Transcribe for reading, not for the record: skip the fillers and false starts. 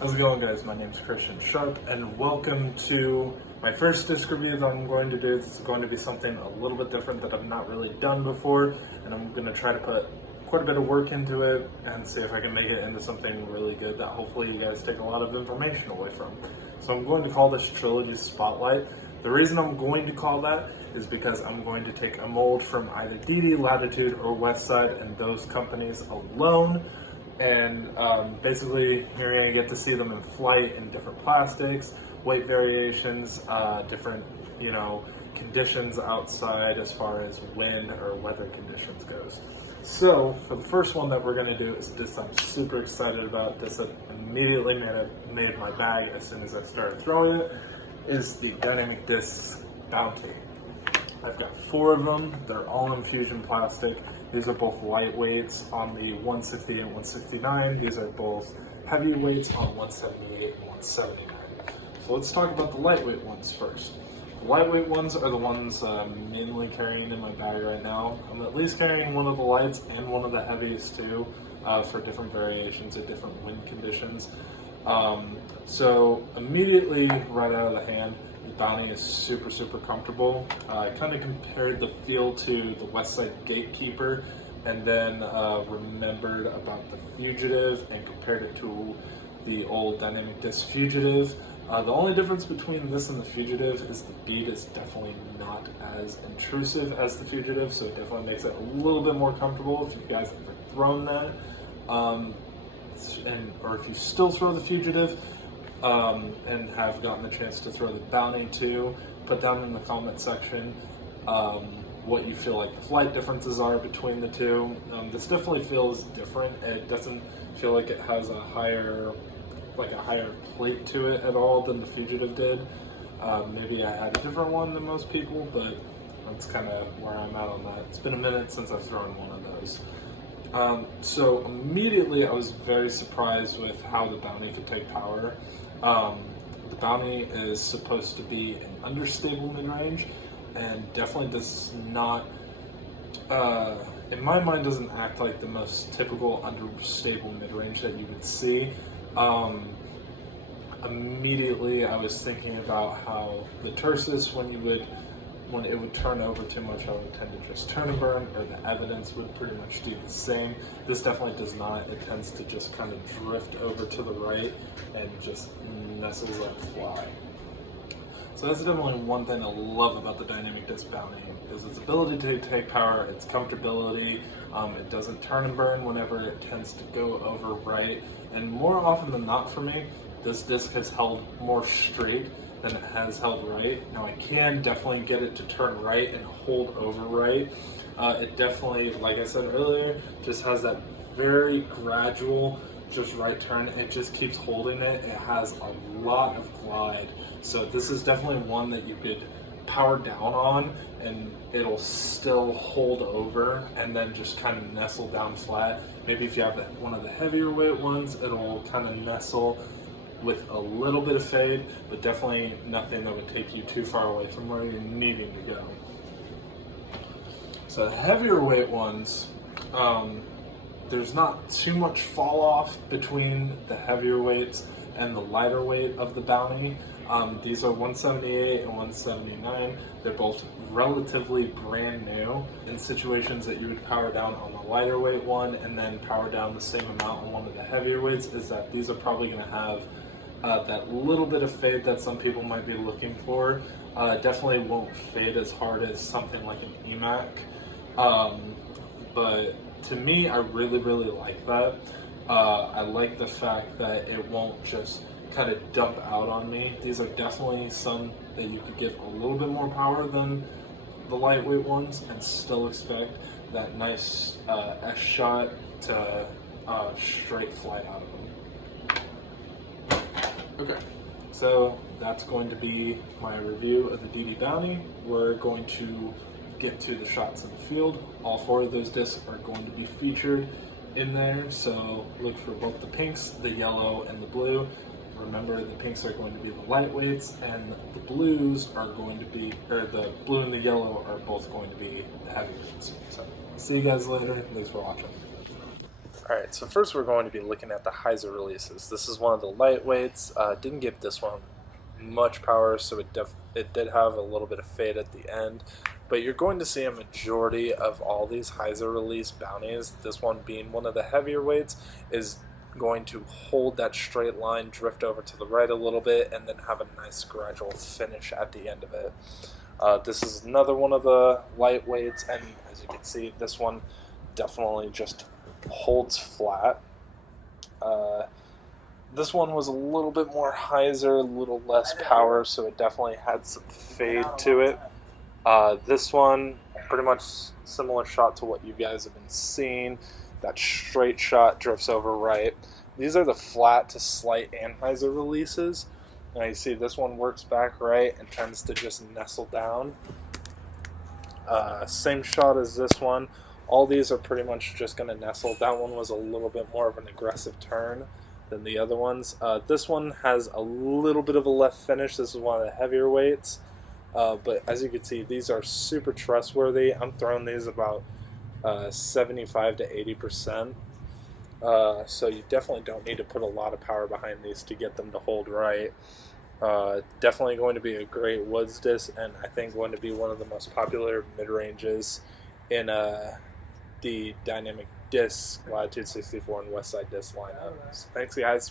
How's it going, guys? My name is Christian Sharp, and welcome to my first disc review that I'm going to do. It's going to be something a little bit different that I've not really done before, and I'm going to try to put quite a bit of work into it and see if I can make it into something really good that hopefully you guys take a lot of information away from. So I'm going to call this Trilogy Spotlight. The reason I'm going to call that is because I'm going to take a mold from either DD, Latitude, or Westside and those companies alone. And basically you're going to get to see them in flight in different plastics, weight variations, different conditions outside as far as wind or weather conditions goes. So for the first one that we're going to do is this I'm super excited about. This immediately made my bag as soon as I started throwing it, is the Dynamic Disc Bounty. I've got 4 of them. They're all infusion plastic. These are both lightweights on the 168 and 169. These are both heavyweights on 178 and 179. So let's talk about the lightweight ones first. The lightweight ones are the ones I'm mainly carrying in my bag right now. I'm at least carrying one of the lights and one of the heavies too, for different variations of different wind conditions. So immediately right out of the hand, the Bounty is super comfortable. I kind of compared the feel to the Westside Gatekeeper, and then remembered about the Fugitive and compared it to the old Dynamic Disc Fugitive. The only difference between this and the Fugitive is the bead is definitely not as intrusive as the Fugitive, so it definitely makes it a little bit more comfortable if you guys have ever thrown that. Or if you still throw the Fugitive and have gotten the chance to throw the Bounty too, put down in the comment section what you feel like the flight differences are between the two. This definitely feels different. It doesn't feel like it has a higher plate to it at all than the Fugitive did. Maybe I had a different one than most people, but that's kind of where I'm at on that. It's been a minute since I've thrown one of those. So immediately I was very surprised with how the Bounty could take power. The Bounty is supposed to be an understable mid-range, and definitely does not, in my mind, doesn't act like the most typical understable mid-range that you would see. Immediately I was thinking about how the Tursus, when it would turn over too much, I would tend to just turn and burn, or the Evidence would pretty much do the same. This definitely does not. It tends to just kind of drift over to the right and just messes like fly. So that's definitely one thing I love about the Dynamic Disc Bounty, is its ability to take power, its comfortability. It doesn't turn and burn whenever it tends to go over right, and more often than not for me, this disc has held more straight than it has held right. Now I can definitely get it to turn right and hold over right. It definitely, like I said earlier, just has that very gradual just right turn. It just keeps holding it. It has a lot of glide. So this is definitely one that you could power down on and it'll still hold over and then just kind of nestle down flat. Maybe if you have one of the heavier weight ones, it'll kind of nestle with a little bit of fade, but definitely nothing that would take you too far away from where you're needing to go. So the heavier weight ones, there's not too much fall off between the heavier weights and the lighter weight of the Bounty. These are 178 and 179. They're both relatively brand new. In situations that you would power down on the lighter weight one and then power down the same amount on one of the heavier weights, is that these are probably going to have that little bit of fade that some people might be looking for. Definitely won't fade as hard as something like an EMAC. But to me, I really like that. I like the fact that it won't just kind of dump out on me. These are definitely some that you could give a little bit more power than the lightweight ones and still expect that nice S-shot to straight flight out of them. Okay, so that's going to be my review of the DD Bounty. We're going to get to the shots in the field. All 4 of those discs are going to be featured in there, so look for both the pinks, the yellow, and the blue. Remember, the pinks are going to be the lightweights, and the blues are going to be, or the blue and the yellow are both going to be the heavyweights. So, see you guys later. Thanks for watching. Alright, so first we're going to be looking at the hyzer releases. This is one of the lightweights. Didn't give this one much power, so it did have a little bit of fade at the end. But you're going to see a majority of all these hyzer release bounties, this one being one of the heavier weights, is going to hold that straight line, drift over to the right a little bit, and then have a nice gradual finish at the end of it. This is another one of the lightweights, and as you can see, this one definitely just holds flat. This one was a little bit more hyzer, a little less power, so it definitely had some fade to it. This one, pretty much similar shot to what you guys have been seeing. That straight shot drifts over right. These are the flat to slight anhyzer releases. Now you see this one works back right and tends to just nestle down. Same shot as this one. All these are pretty much just going to nestle. That one was a little bit more of an aggressive turn than the other ones. This one has a little bit of a left finish. This is one of the heavier weights. But as you can see, these are super trustworthy. I'm throwing these about 75 to 80%. So you definitely don't need to put a lot of power behind these to get them to hold right. Definitely going to be a great woods disc, and I think going to be one of the most popular mid-ranges in the dynamic disc Latitude 64 and Westside disc lineup. So thanks, guys.